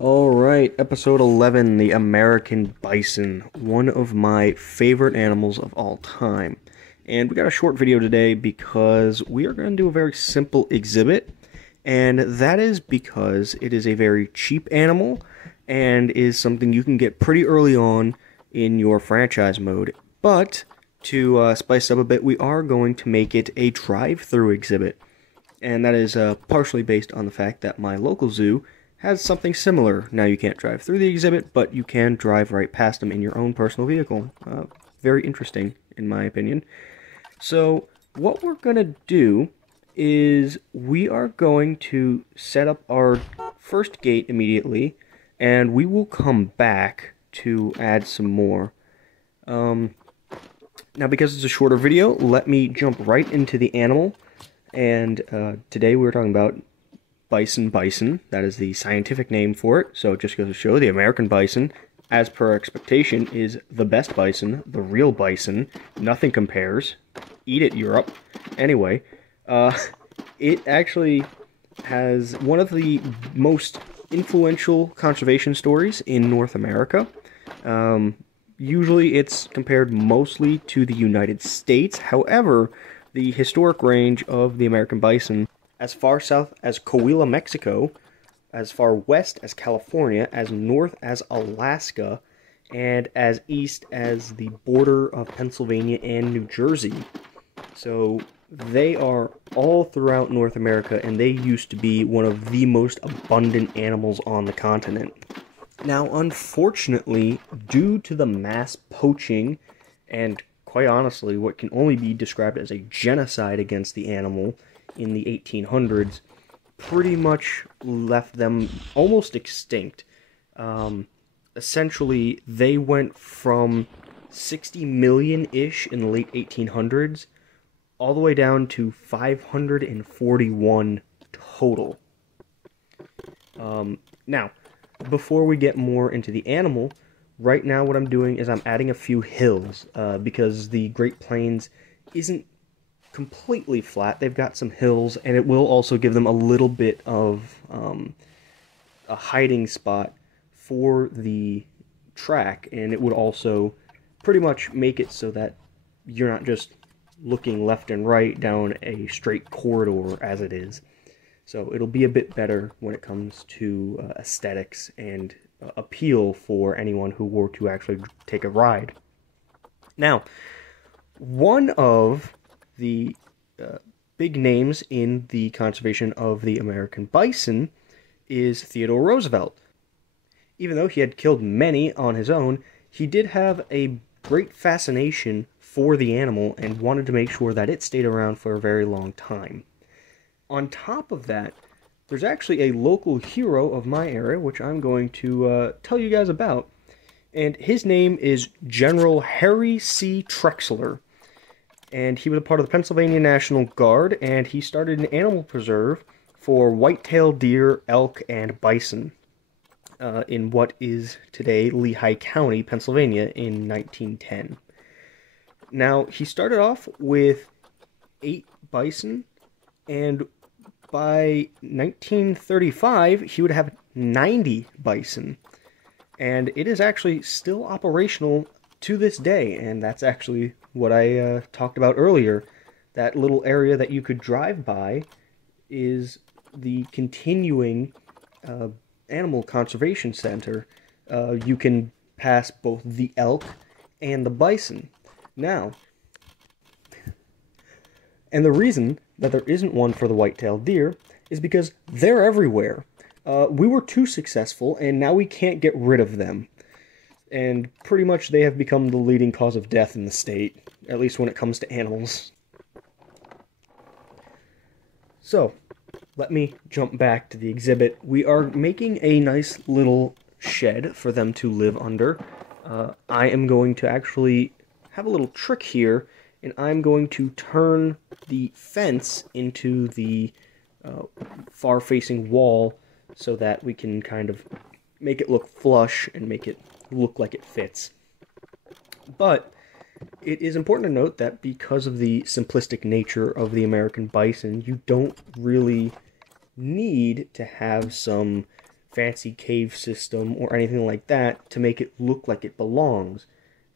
Alright, episode 11, the American Bison, one of my favorite animals of all time. And we got a short video today because we are going to do a very simple exhibit, and that is because it is a very cheap animal and is something you can get pretty early on in your franchise mode. But to spice up a bit, we are going to make it a drive-through exhibit, and that is partially based on the fact that my local zoo has something similar. Now, you can't drive through the exhibit, but you can drive right past them in your own personal vehicle. Very interesting, in my opinion. So, what we're going to do is we are going to set up our first gate immediately, and we will come back to add some more. Now, because it's a shorter video, let me jump right into the animal. And today we're talking about bison. That is the scientific name for it. So it just goes to show the American bison, as per expectation, is the best bison, the real bison. Nothing compares. Eat it, Europe. Anyway, it actually has one of the most influential conservation stories in North America. Usually it's compared mostly to the United States. However, the historic range of the American bison, as far south as Coahuila, Mexico, as far west as California, as north as Alaska, and as east as the border of Pennsylvania and New Jersey. So they are all throughout North America, and they used to be one of the most abundant animals on the continent. Now, unfortunately, due to the mass poaching and, quite honestly, what can only be described as a genocide against the animal in the 1800s, pretty much left them almost extinct. Essentially, they went from 60 million-ish in the late 1800s all the way down to 541 total. Now, before we get more into the animal, right now what I'm doing is I'm adding a few hills, because the Great Plains isn't completely flat. They've got some hills, and it will also give them a little bit of a hiding spot for the track, and it would also pretty much make it so that you're not just looking left and right down a straight corridor as it is. So it'll be a bit better when it comes to aesthetics and appeal for anyone who were to actually take a ride. Now, one of the big names in the conservation of the American bison is Theodore Roosevelt. Even though he had killed many on his own, he did have a great fascination for the animal and wanted to make sure that it stayed around for a very long time. On top of that, there's actually a local hero of my area, which I'm going to tell you guys about, and his name is General Harry C. Trexler. And he was a part of the Pennsylvania National Guard, and he started an animal preserve for white-tailed deer, elk, and bison in what is today Lehigh County, Pennsylvania, in 1910. Now, he started off with 8 bison, and by 1935, he would have 90 bison. And it is actually still operational to this day, and that's actually what I talked about earlier. That little area that you could drive by is the continuing animal conservation center. You can pass both the elk and the bison. Now, and the reason that there isn't one for the white-tailed deer is because they're everywhere. We were too successful, and now we can't get rid of them. And pretty much they have become the leading cause of death in the state, at least when it comes to animals. So, let me jump back to the exhibit. We are making a nice little shed for them to live under. I am going to actually have a little trick here, and I'm going to turn the fence into the far-facing wall so that we can kind of make it look flush and make it look like it fits. But it is important to note that because of the simplistic nature of the American bison, you don't really need to have some fancy cave system or anything like that to make it look like it belongs.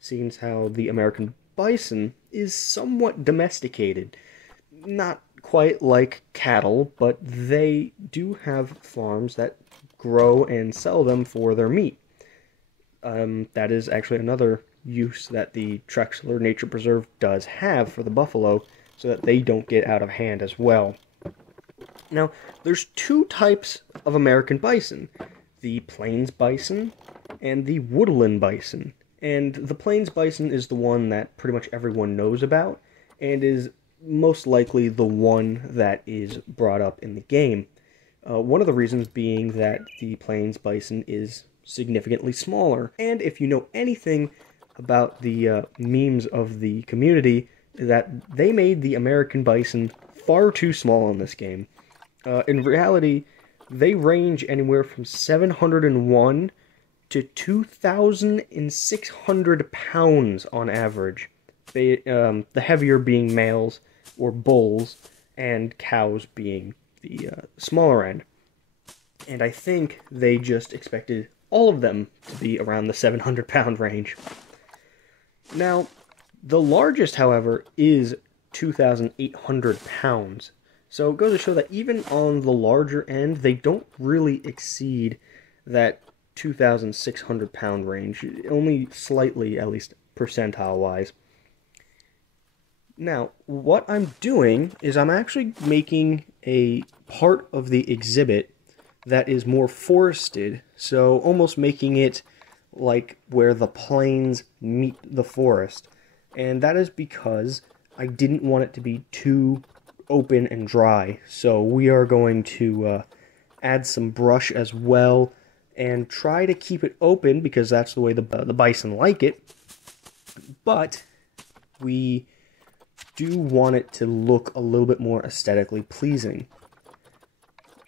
Seems how the American bison is somewhat domesticated. Not quite like cattle, but they do have farms that grow and sell them for their meat. That is actually another use that the Trexler Nature Preserve does have for the buffalo, so that they don't get out of hand as well. Now, there's two types of American bison, the plains bison and the woodland bison. And the plains bison is the one that pretty much everyone knows about, and is most likely the one that is brought up in the game. One of the reasons being that the plains bison is significantly smaller. And if you know anything about the memes of the community, that they made the American bison far too small in this game. In reality, they range anywhere from 701 to 2,600 pounds on average. The heavier being males or bulls, and cows being the smaller end. And I think they just expected all of them to be around the 700-pound range. Now, the largest, however, is 2,800 pounds. So it goes to show that even on the larger end, they don't really exceed that 2,600 pound range, only slightly, at least percentile-wise. Now, what I'm doing is I'm actually making a part of the exhibit that is more forested, so almost making it like where the plains meet the forest. And that is because I didn't want it to be too open and dry, so we are going to add some brush as well and try to keep it open because that's the way the bison like it, but we do want it to look a little bit more aesthetically pleasing.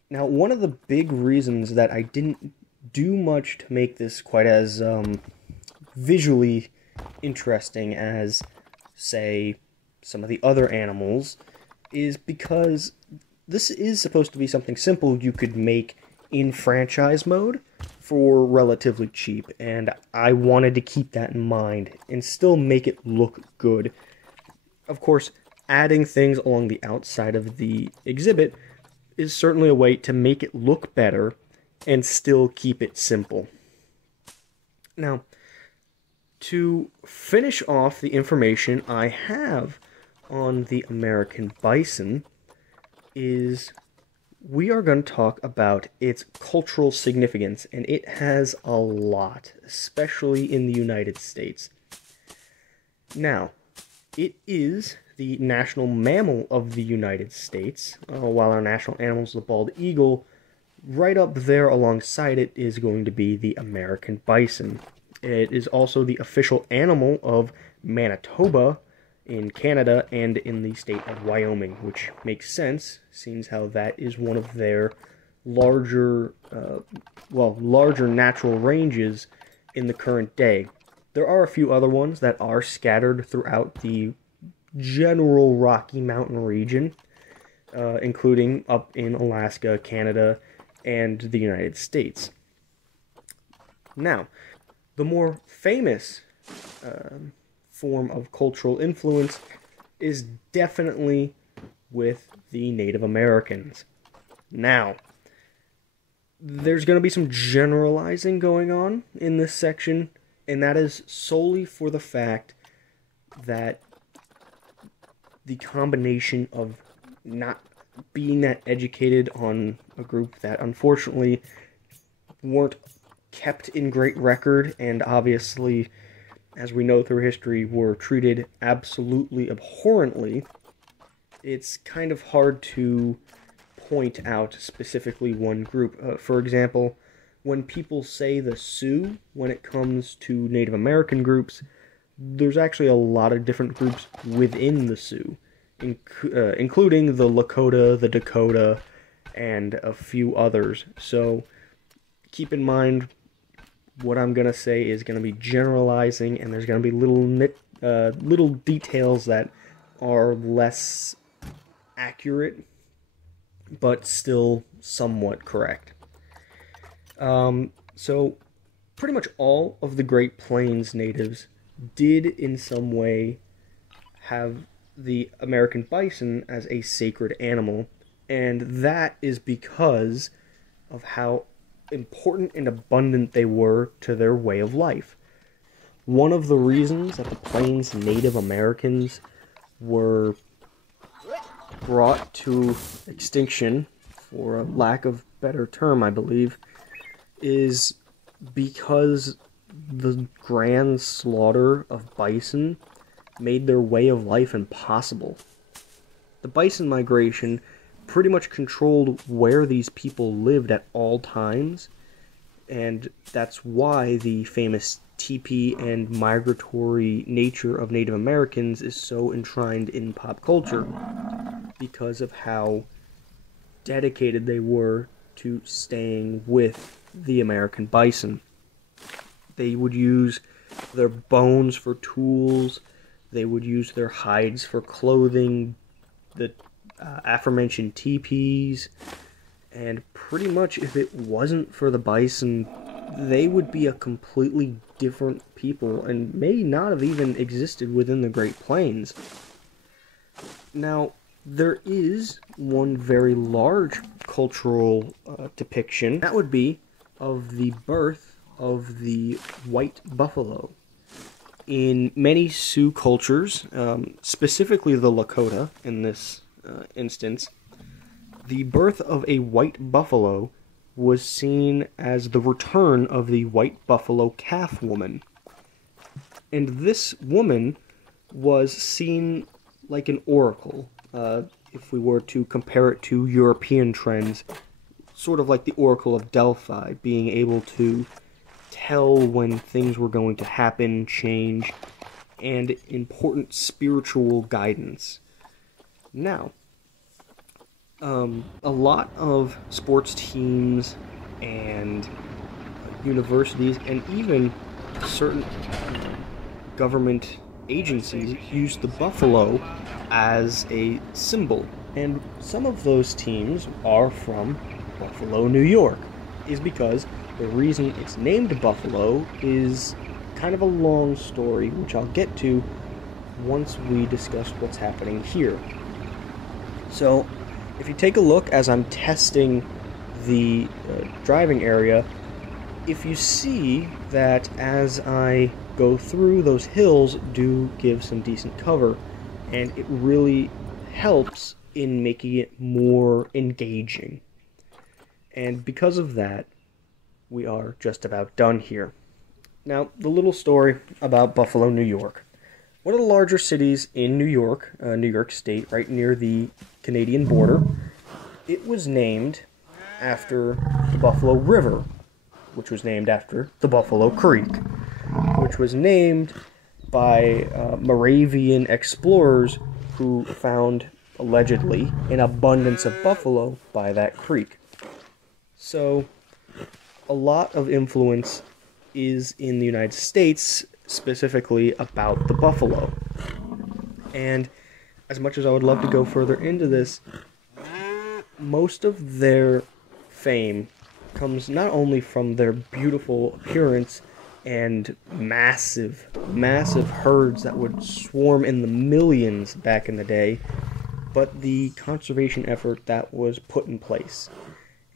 Now, one of the big reasons that I didn't do much to make this quite as visually interesting as, say, some of the other animals is because this is supposed to be something simple you could make in franchise mode for relatively cheap, and I wanted to keep that in mind and still make it look good. Of course, adding things along the outside of the exhibit is certainly a way to make it look better and still keep it simple. Now, to finish off the information I have on the American bison is we are going to talk about its cultural significance, and it has a lot, especially in the United States. Now, it is the national mammal of the United States, while our national animal is the bald eagle. Right up there alongside it is going to be the American bison. It is also the official animal of Manitoba in Canada and in the state of Wyoming, which makes sense, seeing how that is one of their larger natural ranges in the current day. There are a few other ones that are scattered throughout the general Rocky Mountain region, including up in Alaska, Canada, and the United States. Now, the more famous form of cultural influence is definitely with the Native Americans. Now, there's going to be some generalizing going on in this section, and that is solely for the fact that the combination of not being that educated on a group that unfortunately weren't kept in great record, and obviously, as we know through history, were treated absolutely abhorrently, it's kind of hard to point out specifically one group. For example, when people say the Sioux, when it comes to Native American groups, there's actually a lot of different groups within the Sioux, including the Lakota, the Dakota, and a few others. So keep in mind, what I'm going to say is going to be generalizing, and there's going to be little details that are less accurate, but still somewhat correct. So pretty much all of the Great Plains natives did in some way have the American bison as a sacred animal, and that is because of how important and abundant they were to their way of life. One of the reasons that the Plains Native Americans were brought to extinction, for a lack of better term, I believe, is because the grand slaughter of bison made their way of life impossible. The bison migration pretty much controlled where these people lived at all times, and that's why the famous teepee and migratory nature of Native Americans is so enshrined in pop culture, because of how dedicated they were to staying with the American bison. They would use their bones for tools, they would use their hides for clothing, the aforementioned teepees, and pretty much if it wasn't for the bison, they would be a completely different people and may not have even existed within the Great Plains. Now, there is one very large cultural depiction. That would be of the birth of the white buffalo. In many Sioux cultures, specifically the Lakota in this instance, the birth of a white buffalo was seen as the return of the white buffalo calf woman. And this woman was seen like an oracle. If we were to compare it to European trends, sort of like the Oracle of Delphi, being able to tell when things were going to happen, change, and important spiritual guidance. Now, a lot of sports teams and universities and even certain government agencies use the buffalo as a symbol. And some of those teams are from Buffalo, New York, is because the reason it's named Buffalo is kind of a long story, which I'll get to once we discuss what's happening here. So, if you take a look as I'm testing the driving area, if you see that as I go through, those hills do give some decent cover, and it really helps in making it more engaging. And because of that, we are just about done here. Now, the little story about Buffalo, New York. One of the larger cities in New York, New York State, right near the Canadian border. It was named after the Buffalo River, which was named after the Buffalo Creek, which was named by Moravian explorers who found, allegedly, an abundance of buffalo by that creek. So, a lot of influence is in the United States, specifically about the buffalo. And as much as I would love to go further into this, most of their fame comes not only from their beautiful appearance and massive, massive herds that would swarm in the millions back in the day, but the conservation effort that was put in place.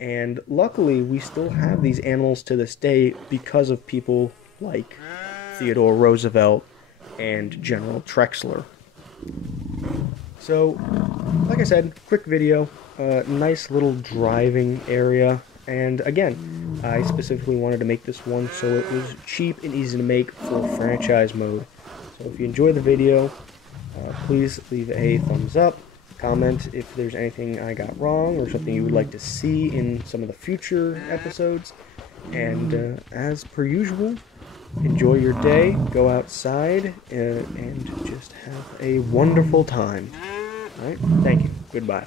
And luckily, we still have these animals to this day because of people like Theodore Roosevelt and General Trexler. So, like I said, quick video, nice little driving area, and again, I specifically wanted to make this one so it was cheap and easy to make for franchise mode. So if you enjoyed the video, please leave a thumbs up, comment if there's anything I got wrong or something you would like to see in some of the future episodes, and as per usual, enjoy your day, go outside, and just have a wonderful time. Alright, thank you, goodbye.